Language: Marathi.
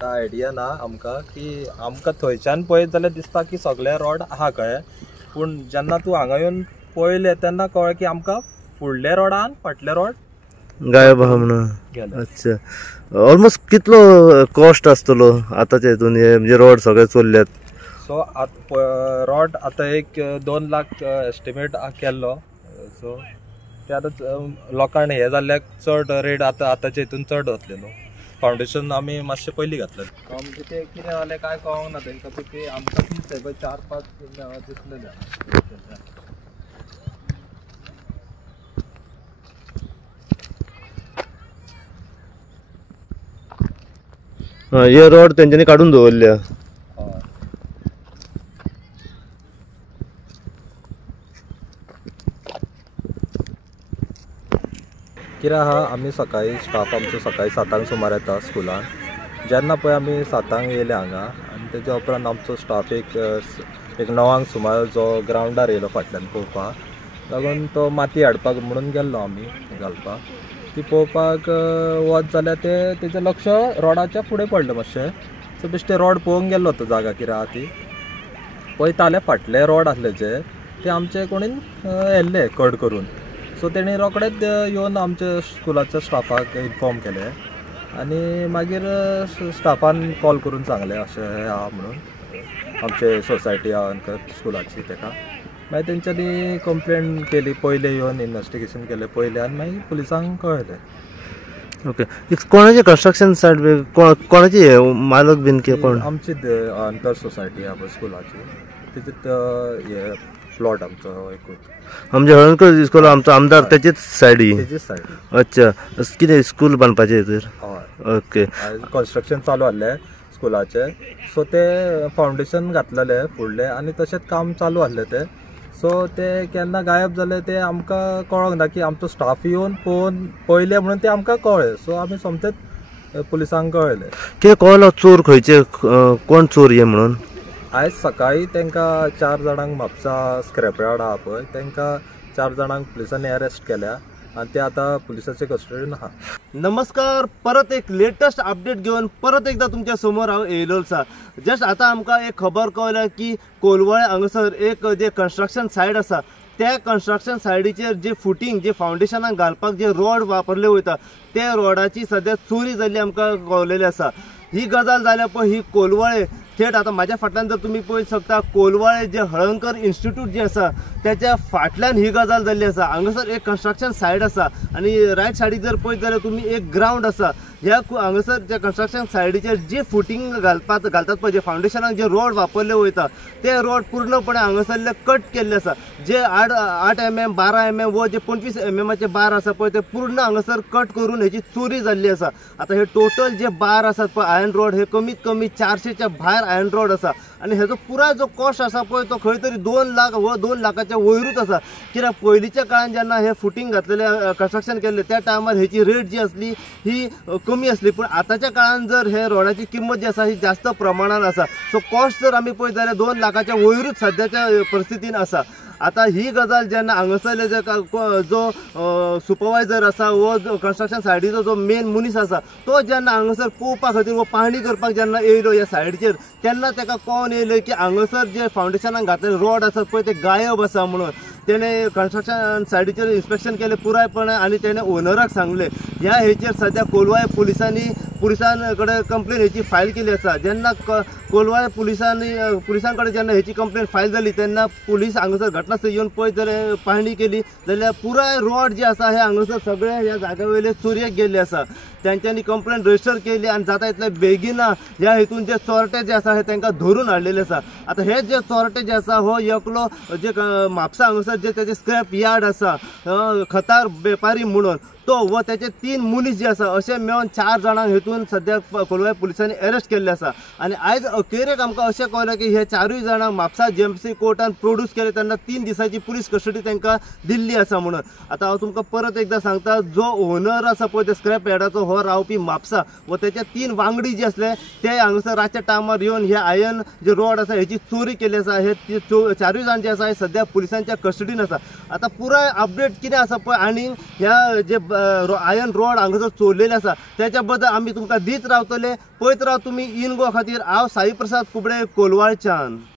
काय आयडिया ना आमकां की आमकां थंयच्यान पळयत जाल्यार दिसता की सगळे रोड आहा कळ्ळें, पूण जेन्ना तूं हांगा येवन पळयलें तेन्ना कळ्ळें की आमकां फुडले रोडान फाटले रोड गायब आहा म्हणून. अच्छा, ऑलमोस्ट कितलो कॉस्ट आसतलो आतांच्या हितून हे म्हणजे रोड सगळे चल्ल्यात? सो रोड आतां एक 2 लाख एस्टिमेट केल्लो. सो ते आतां लोकांनी हे जाल्ल्याक चड रेट आतांच्या हितून चड वतले न्हू. फावंडेशन आमी मातशें पयलीं घातलें. म्हणजे ते कितें जालें काय कळोंक ना तांकां. ते आमकां दिसता 4-5 दिसलेले. हे रोड तेंच्यांनी काडून दवरल्या. कित्याक आहा आमी सकाळीं स्टाफ आमचो सकाळीं 7 सुमार येता स्कुलान. जेन्ना पळय आमी 7 येयले हांगा आनी तेच्या उपरांत आमचो स्टाफ एक 9 सुमार जो ग्रावंडार येयलो फाटल्यान पळोवपाक. लागून तो माती हाडपाक म्हणून गेल्लो आमी घालपाक. ती पळोवपाक वच जाल्यार तेजें लक्ष रोडाच्या फुडें पडलें मातशें. सो बेश्टें रोड पळोवंक गेल्लो तो जागा कितें आहा ती पळयताले. फाटले रोड आसले जे ते आमचे कोणीन येल्ले कट करून. सो तेणी रोखडेच येवन आमच्या स्कुलाच्या स्टाफाक इन्फॉर्म केलें आनी मागीर स्टाफान कॉल करून सांगलें अशें आहा म्हणून आमचे सोसायटी आहा स्कुलाची. ताका मागीर तेंच्यांनी कंप्लेन केली. पयलें येवन इन्वेस्टिगेशन केलें पयलें आनी मागीर पुलिसांक कळयलें. ओके, कोणाचे कन्स्ट्रक्शन सायट कोणाची मालक बीन कोण? आमची अंतर सोसायटी आहा स्कुलाची. तेजे हे प्लॉट आमचो एकूच. आमचे हळर्णकर स्कूल आमचो आमदार तेचेच सायडी? तेचीच सायडी. अच्छा, कितें स्कूल बांदपाचें तर? हय. ओके, कन्स्ट्रक्शन चालू आसलें स्कुलाचें. सो ते फावंडेशन घातलेलें फुडलें आनी तशेंच काम चालू आसलें तें. सो ते केन्ना गायब जाले ते आमकां कळोंक ना की आमचो स्टाफ येवन पळोवन पळयलें म्हणून ते आमकां कळ्ळें. सो आमी सोमतेच पुलिसांक कळयलें. कितें कळलो चोर खंयचे, कोण चोर हे म्हणून? आयज सकाळीं तांकां 4 जाणांक म्हापसा स्क्रॅप यार्ड आहा पळय तांकां 4 जाणांक पुलिसांनी अरेस्ट केल्या आनी ते आतां पुलिसाचे कस्टडीन आहा. नमस्कार, परत एक लेटेस्ट अपडेट घेवन परत एकदा तुमच्या समोर हांव येयलो आसा. जस्ट आतां आमकां एक खबर कळ्ळ्या की कोलवळे हांगासर एक जे कन्स्ट्रक्शन सायट आसा त्या कन्स्ट्रक्शन सायडीचेर जे फुटींग जे फावंडेशनाक घालपाक जे रोड वापरले वयता ते रोडाची सद्या चोरी जाल्ली आमकां कळलेली आसा. ही गजाल जाल्या पळय ही कोलवळे थेट आतां म्हाज्या फाटल्यान जर तुमी पळयत शकता कोलवळे जे हळर्णकर इन्स्टिट्यूट जे आसा त्याच्या फाटल्यान ही गजाल जाल्ली आसा. हांगासर एक कन्स्ट्रक्शन सायट आसा आनी रायट सायडीक जर पळयत जाल्यार तुमी एक ग्रावंड आसा. ह्या हांगासर जे कन्स्ट्रक्शन सायडीचेर जे फुटींग घालतात पळय जे फावंडेशनाक जे रोड वापरले वयता ते रोड पूर्णपणे हांगासरले कट केल्ले आसा. जे 8 mm 12 mm व जे 25 mm बार आसा पळय ते पूर्ण हांगासर कट करून हेची चोरी जाल्ली आसा. आता हे टोटल जे बार आसात पळय आयर्न रोड हे कमीत कमी 400च्या भायर आयर्न रोड आसा आनी हेजो पुराय जो कॉस्ट आसा पळय तो खंय तरी 2 लाख व 2 लाखाच्या वयरूच आसा. कित्याक पयलींच्या काळान जेन्ना हे फुटींग घातलेले कन्स्ट्रक्शन केल्ले त्या टायमार हेची रेट जी आसली ही कमी आसली, पूण आतांच्या काळान जर हे रोडाची किंमत जी आसा ही जास्त प्रमाणात आसा. सो कॉस्ट जर आमी पळयत जाल्यार 2 लाखाच्या वयरूच सद्याच्या परिस्थितीन आसा. आता ही गजाल जेन्ना हांगासरले जो सुपरवायझर आसा वो कन्स्ट्रक्शन सायडीचो जो मेन मनीस आसा तो जेन्ना हांगासर पळोवपा खातीर वो पाहणी करपाक जेन्ना येयलो ह्या सायडीचेर तेन्ना ताका कळोन येयलें की हांगासर जे फावंडेशनाक घातलेले रोड आसात पळय ते गायब आसा म्हणून. तेणे कन्स्ट्रक्शन सायडीचेर इन्स्पेक्शन केलें पुरायपणे आनी तेणे ओनराक सांगलें. ह्या हेचेर सद्या कोलवाळे पुलिसां कडेन कंप्लेन हेची फायल केली आसा. जेन्ना कोलवाळे पुलिसां कडेन जेन्ना हेची कंप्लेन फायल जाली तेन्ना पुलीस हांगासर घटनास्थळी येवन पळयत जाल्यार पाहणी केली जाल्यार पुराय रोड जे आसा हे हांगासर सगळे ह्या जाग्या वयले चोरयेक गेल्ले आसा. त्यांच्यानी कंप्लेन रजिस्टर केली आनी जाता तितले बेगिना ह्या हेतून जे चोरटे जे आसा हे तांकां धरून हाडलेले आसा. आता हे जे चोरटे जे आसा हो एकलो जे म्हापसा हांगासर जे तेजे स्क्रॅप यार्ड आसा खतार वेपारी म्हणून तो व त्याचे 3 मनीस जे आसा अशे मेळून 4 जाणांक हेतून सद्या कोलवा पुलिसांनी अरेस्ट केल्ले आसा आनी आयज अखेरेक आमकां अशें कळ्ळें की हे 4 जाणांक म्हापसा जेएमसी कोर्टान प्रोड्यूस केले तेन्ना 3 दिसांची पुलीस कस्टडी तांकां दिल्ली आसा म्हणून. आतां हांव तुमकां परत एकदां सांगता, जो ओनर आसा पळय ते स्क्रॅप यार्डाचो हो रावपी म्हापसा व त्याचे 3 वांगडी जे आसले ते हांगासर रातच्या टायमार येवन हे आयर्न जे रॉड आसा हेची चोरी केली आसा. हे 4 जाण जे आसा हे सद्या पुलिसांच्या कस्टडीन आसा. आतां पुराय अपडेट कितें आसा पळय आनी ह्या जे आयर्न रॉड हांगासर चोरलेले आसा त्याच्या बद्दल आमी तुमकां दीत रावतले. पळयत राव तुमी इन गो खातीर. हांव साई प्रसाद कुबडे कोलवाळच्यान.